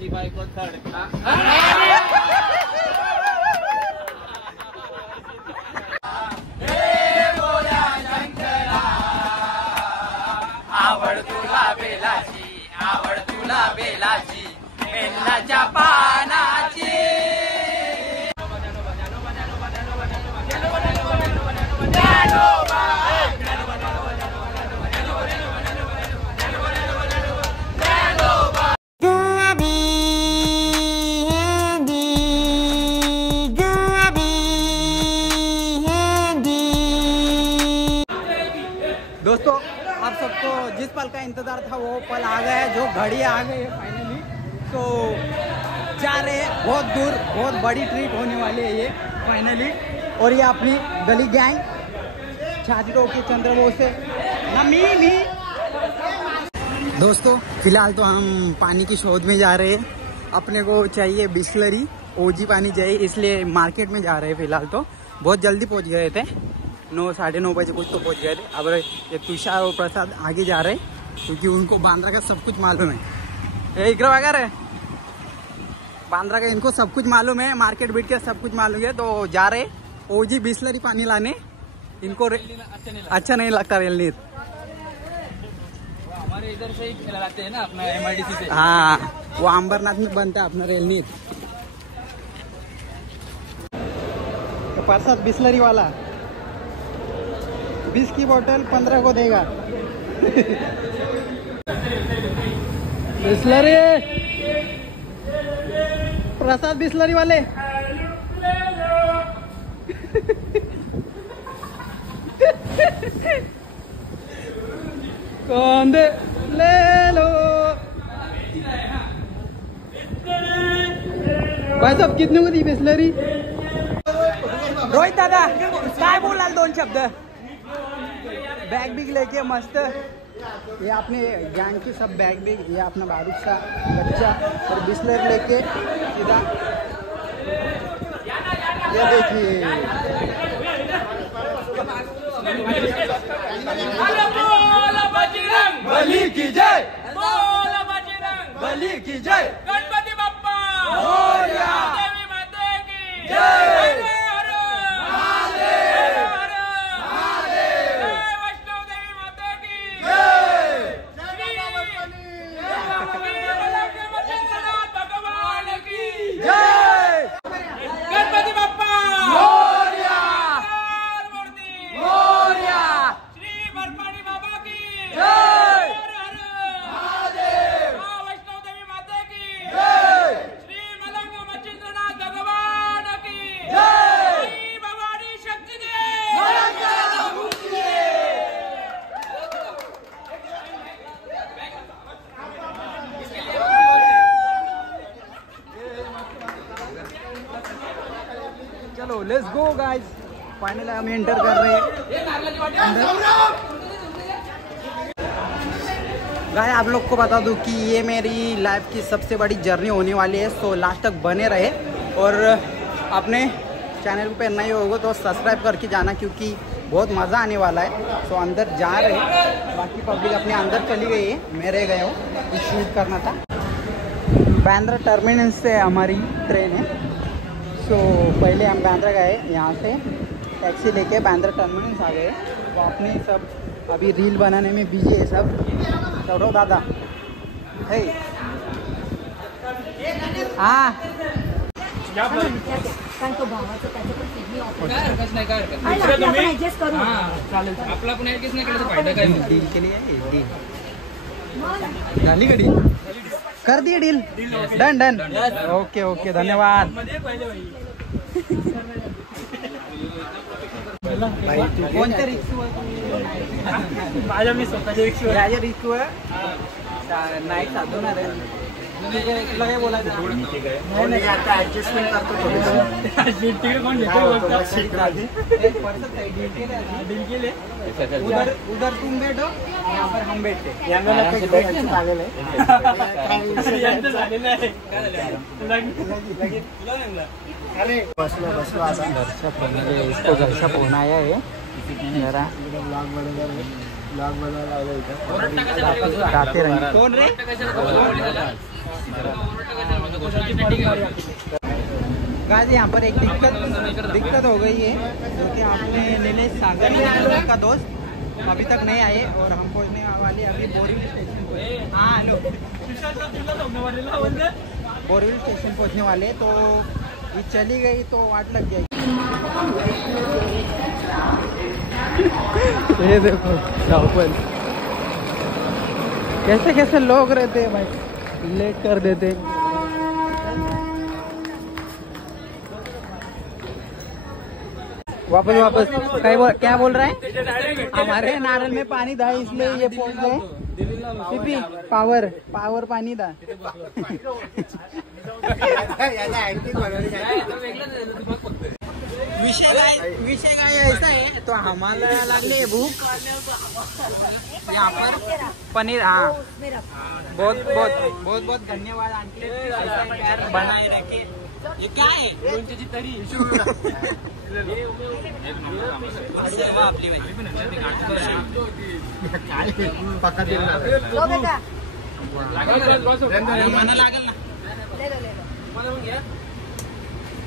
माझी बायको थर्ड. आवड तुला बेलाची बेलाच्या पानाची. दोस्तों, आप सबको जिस पल का इंतज़ार था वो पल आ गया है, जो घड़ी आ गई है फाइनली. तो जा रहे हैं बहुत दूर, बहुत बड़ी ट्रिप होने वाली है ये फाइनली. और ये अपनी गली गैंग छात्रों के चंद्रबोस से नमी. दोस्तों, फिलहाल तो हम पानी की शोध में जा रहे हैं. अपने को चाहिए बिस्लरी, ओजी पानी चाहिए, इसलिए मार्केट में जा रहे हैं. फिलहाल तो बहुत जल्दी पहुंच गए थे, 9 साढ़े 9 बजे कुछ तो पहुंच गए थे. अब ये तुषार और प्रसाद आगे जा रहे हैं क्योंकि उनको बांद्रा का सब कुछ मालूम है. इकरा वगैरह है बांद्रा का, इनको सब कुछ मालूम है, मार्केट बीट के सब कुछ मालूम है. तो जा रहे ओजी बिस्लरी पानी लाने. इनको अच्छा नहीं लगता रेलनीर. हमारे इधर से ही खिलाते हैं ना अपना MIDC से. हाँ, वो अंबरनाथ में बनता है अपना रेलनीर. तो प्रसाद बिस्लरी वाला 20 की बोतल 15 को देगा. बिस्लरी प्रसाद बिस्लरी वाले. कौन दे ले लो भाई साहब. कितने को दी बिस्लरी? रोहित दादा काय बोलाल 2 शब्द. बैग बिग लेके मस्त. ये अपने गैंग की सब बैग बिग, ये अपना बारूद का बच्चा और बिस्लर लेके सीधा. ये देखिए बली की जय, बली की जय. गणपती बाप्पा मोरया. देवी माता की जय. चलो लेट्स गो गाइस. फाइनली हम एंटर कर रहे हैं गाइस. आप लोग को बता दूं कि ये मेरी लाइफ की सबसे बड़ी जर्नी होने वाली है. सो लास्ट तक बने रहे और अपने चैनल पे नए होगा तो सब्सक्राइब करके जाना क्योंकि बहुत मज़ा आने वाला है. सो अंदर जा रहे हैं, बाकी पब्लिक अपने अंदर चली गई है, मैं रह गया हूँ. शूट करना था. बांद्रा टर्मिनस से हमारी ट्रेन है. तो पहले हम बांद्रा गए, यहाँ से टैक्सी लेके बांद्रा टर्मिनस आ गए. वो अपने सब अभी रील बनाने में बिजी है सब. चलो दादा है. हाँ आपला पण ऍडजस्ट नाही केलं तर फायदा काय. डील के लिए झाली का डील? कर दिए deal. Done done. Okay okay धन्यवाद. कोणत्या रिक्शू माझ्या मी स्वतःच्या रिक्शू माझ्या रिक्शू नाईट साधवणार आहे. तुला काय बोलायचं? आता ऍडजस्टमेंट करतो उधर तुम बैठो, यहाँ पर हम बैठते. बसलो बसलो आता. इसको घर से फोन आया है जरा. जाते रहेंगे। कौन रे? गाइस यहाँ पर एक दिक्कत हो गई है, क्योंकि आपने नीलेश सागर का दोस्त अभी तक नहीं आए और हम पहुँचने वाले अभी बोरीवली स्टेशन पर। हाँ हेलो, बोरीवली स्टेशन पहुँचने वाले, तो ये चली गई तो वाट लग जाएगी। ये देखो धावपल, कैसे कैसे लोग रहते हैं भाई, लेट कर देते। वापस क्या बोल रहा है? हमारे नारल में पानी था इसलिए ये पहुंच गए। पावर पानी था। विषय काय ऐसा है, तो हमारा लागले भूख यहाँ पर पनीर। हाँ बहुत धन्यवाद आंटी, ऐसा प्यार बनाए रखे। ये क्या है? तरी आपली मना लागल ना।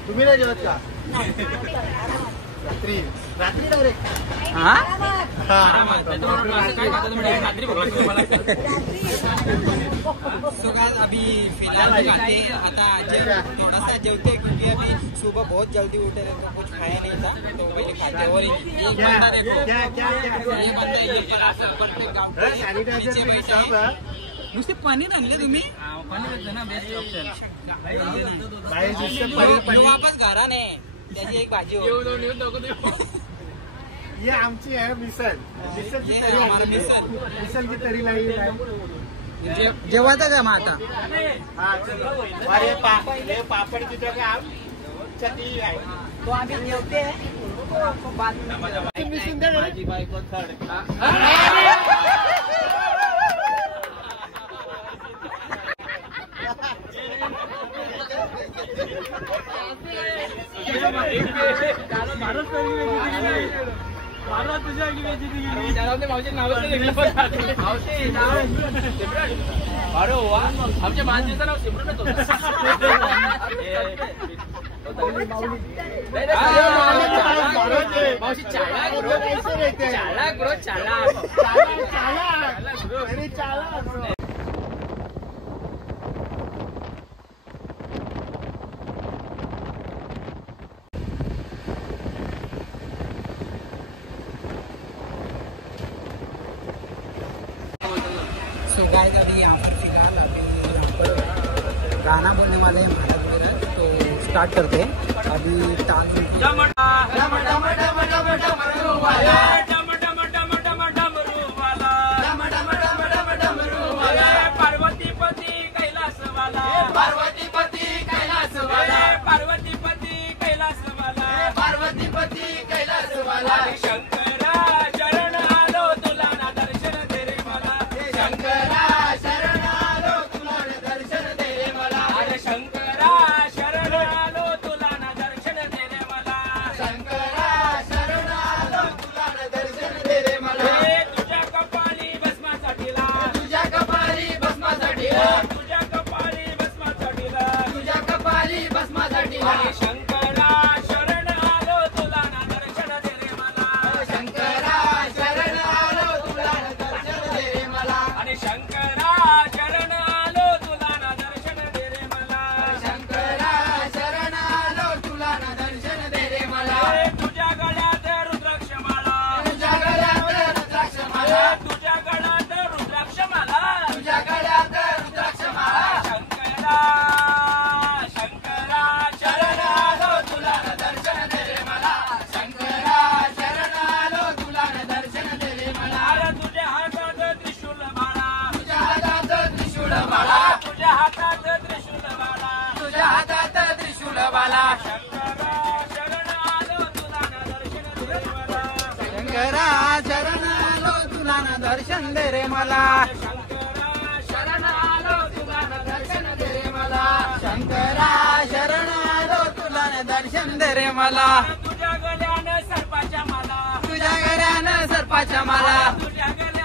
तुम्ही नाही जेवत का? रात्री डायरेक्ट अभी फिलहाल आता थोड़ा सा जेवते, क्योंकि अभी सुबह बहुत जल्दी उठे थे तो कुछ खाया नहीं था, तो पहले खाते। और एक बंदा नुसते पनीर आणले तुम्ही? पनीर ना बेस्ट ऑप्शन। वापस घरा नाही, त्याची एक भाजी ये आमची आहे मिसल की तरी नाही जेवायचं का मग आता? अरे पापड की जगह चटनी आहे, तो आम्ही जेवते आपको बाद अरे वा, आमच्या माणसाचं नाव सिमरनच होतं. मावशी चालाक ब्रो, चालाक. सो गाइस अभी यहाँ पर फिलहाल गाना बोलने वाले हैं भारत में, तो स्टार्ट करते हैं। अभी ताल दर्शन दे रे मला, शरण आलो तुला दर्शन दे रे मला, शंकरा शरण आलो तुला दर्शन दे रे मला, तुझ्या गल्यानं सर्पाच्या माला, तुझ्या गल्यानं सर्पाच्या माला, तुझ्या गल्यानं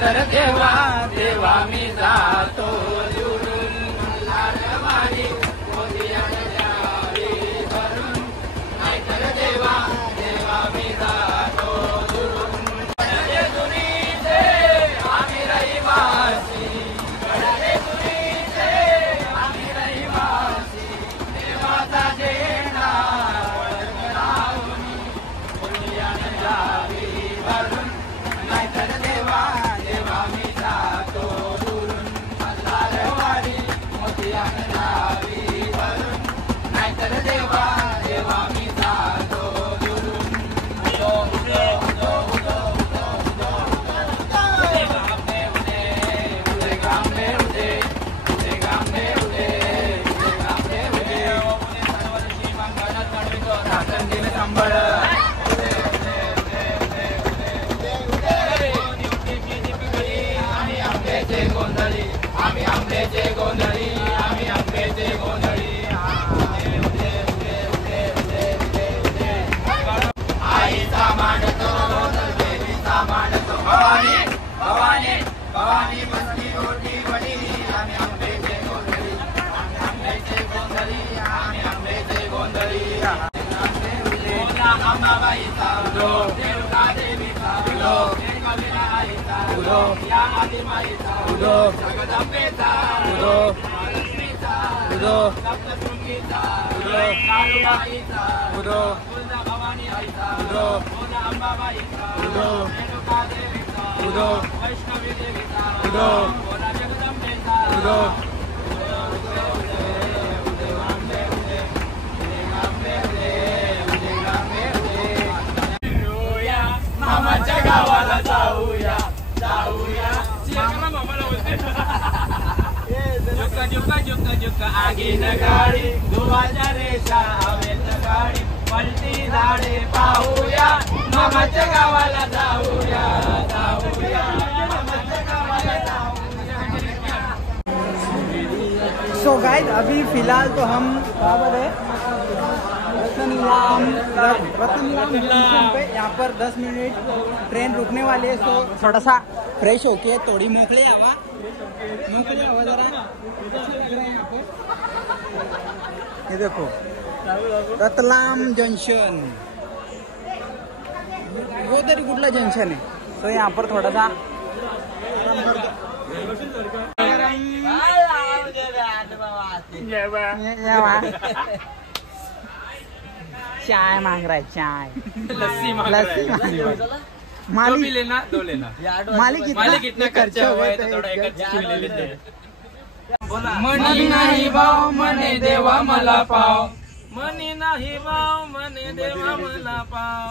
तर देवा देवा मी जातो दुरून मल्हारवाडी मोतियाने द्यावी भरून नाहीतर देवा देवा मी जातो दुरून दुनीचे आम्ही रहिवासी दुनीचे आम्ही रहिवासी देवाचा झेंडा वळवळावून मोतियाने द्यावी भरून नाहीतर देवा आम्ही आंब्याचे गोंधळी आम्ही आंब्याचे गोंधळी आईचा मांडतो देवीचा मांडतो भवानी भवानी भवानी बसली मोठी बडी आम्ही आंब्याचे गोंधळी आम्ही आंब्याचे गोंधळी आम्ही आंब्याचे गोंधळी अंबाबाईचा उदो देवता देवीचा उदो देवकविरा आईचा उदो या आदिमाईचा उदो जगदंबेचा उदो महालक्ष्मीचा उदो सप्तशृंगीचा उदो काळूबाईचा उदो तुळजा भवानी आईचा उदो बोला अंबाबाईचा उदो रेणुका देवीचा उदो वैष्णवी देवीचा उदो बोला जगदंबेचा उदो मामाच्या गावाला जाऊया जाऊया मामाला बोलते जुका जुका जुका जुका आगीन गाडी धुवाच्या रेषा हवेत गाडी पलटी झाडे पाहूया मामाच्या गावाला जाऊया जाऊया मामाच्या गावाला जाऊया। सो गाइस अभी फिलहाल तो हम बराबर है रतनलाम जंक्शन पे यहाँ पर 10 मिनट ट्रेन रुकने वाले है। सो थोड़ा सा फ्रेश होके थोड़ी मोकले आवा जरा अच्छा लग रहा है यहाँ पर। ये देखो रतलाम जंक्शन वो तरी कुठला जंक्शन है। तो यहाँ पर थोड़ा सा चाय मांग रहा है चाय लस्सी मांग मालिक भी लेना दो लेना मालिक इतना खर्चा हुआ है तो थोड़ा एक ले लेते हैं। मनी नाही भाव मने देवा मला पाव मनी नाही भाव मने देवा मला पाव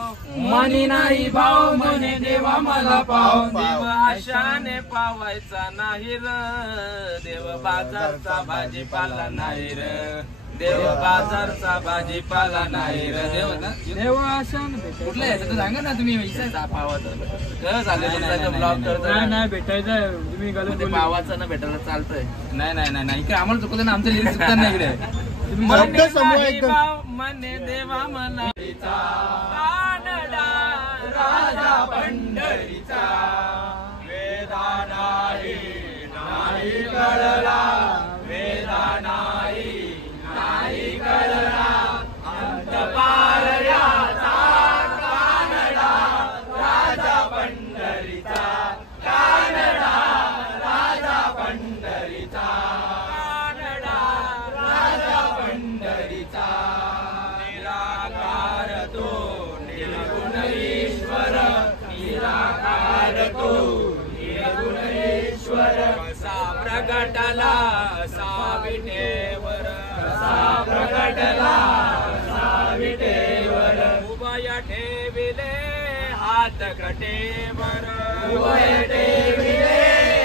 मनी नाही भाव मने देवा मला पाव देव आशाने पावायचा नाही र देव बाजारचा भाजीपाला नाही र देव बाजारचा भाजीपाला नाही र देव ना देव आशाने कुठलं यायचं तर सांगा ना तुम्ही विचारायचा पावाचं चालेल तुमचा ब्लॉग करता नाही भेटायचं तुम्ही पावाचं ना भेटायला चालतंय नाही नाही नाही इकडे आम्हाला चुकलं ना आमचं लिहिलं चुकतं नाही इकडे मने देवा मला कानडा राजा पंढरीचा वेदा नाही कळला वेदा नाही कळला अंत पारयाचा कानडा राजा पंढरीचा कानडा राजा पंढरीचा निराकार तो निर्गुण ईश्वर निराकार तो निर्गुण ईश्वर सा प्रगटला साविटेवर सा प्रगटला साविटेवर उभय ठेविले हात कटेवर उभय ठेविले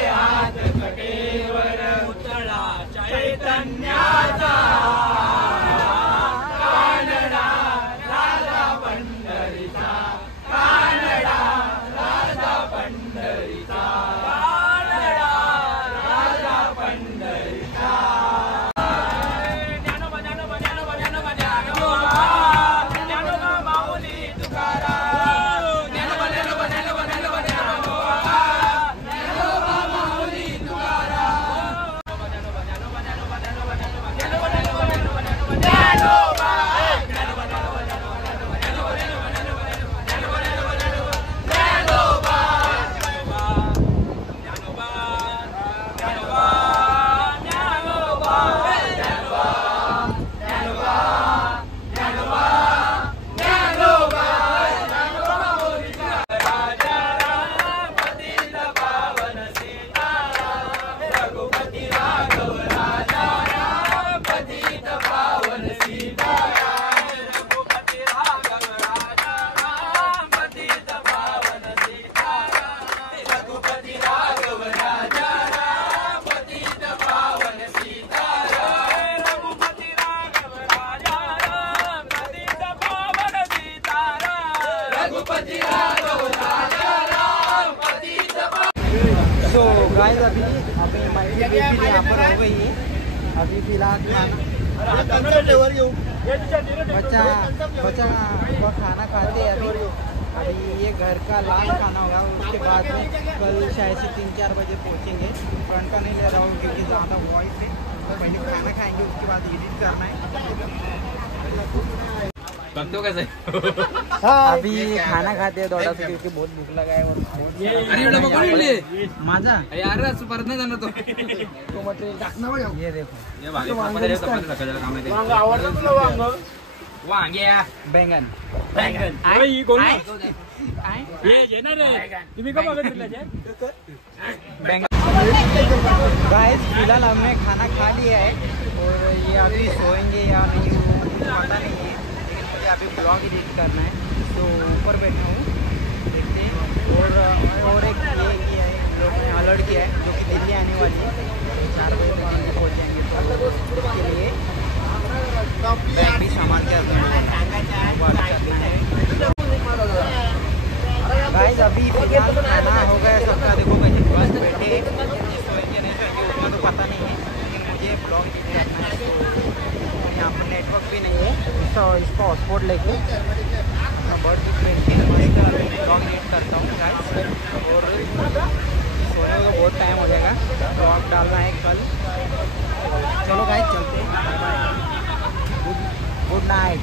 हात कटेवर पुतळा चैतन्याचा कानडा राजा पंढरीचा कानडा राजा पंढरीचा कानडा राजा पंढरीचा ज्ञानोबा ज्ञानोबा ज्ञानोबा ज्ञानोबा ज्ञानोबा ज्ञानोबा माऊली तुकाराम ज्ञानोबा ज्ञानोबा ज्ञानोबा ज्ञानोबा ज्ञानोबा ज्ञानोबा माऊली तुकाराम ज्ञानोबा ज्ञानोबा ज्ञानोबा ज्ञानोबा ज्ञानोबा ज्ञानोबा ज्ञानोबा ज्ञानोबा तो गाइस अभी माइक यहाँ पर हो गई है। अभी फिलहाल बच्चा को खाना खाते हैं अभी ये घर का लास्ट खाना होगा। उसके बाद में कल शायद से 3-4 बजे पहुँचेंगे। फ्रंट का नहीं ले रहा हूँ क्योंकि ज़्यादा वॉइस है। तो पहले खाना खाएंगे उसके बाद एडिट करना है। कैसे अभी खाना खाते हैं थोड़ा सा क्योंकि बहुत भूख लगा है। और माझा यार परत नाही जाणार तो ये देखो वांगे बैंगन गाइस फिलहाल हमने खाना खा लिया है और ये अभी सोएंगे या नहीं पता नहीं है। लेकिन मुझे अभी ब्लॉग एडिट करना है तो ऊपर बैठा हूँ देखते हैं। और एक ये किया है लोग ने अलर्ट किया है जो कि दिल्ली आने वाली है। 4 बजे तक दिल्ली पहुँच जाएंगे तो उसके लिए बैग भी सामान के करना है। गाइस अभी फिलहाल खाना हो गया सबका। देखो कैसे बस बैठे सोएंगे नहीं सोएंगे उतना तो पता नहीं है। लेकिन मुझे ब्लॉग एडिट करना है तो यहाँ पर नेटवर्क भी नहीं है। इसका हॉटस्पॉट लेके अपना बर्ड भी पहन के ब्लॉग एडिट करता हूँ गाइस। और सोने को बहुत टाइम हो जाएगा। ब्लॉग डालना है कल। चलो गाइस चलते हैं। Good Knight.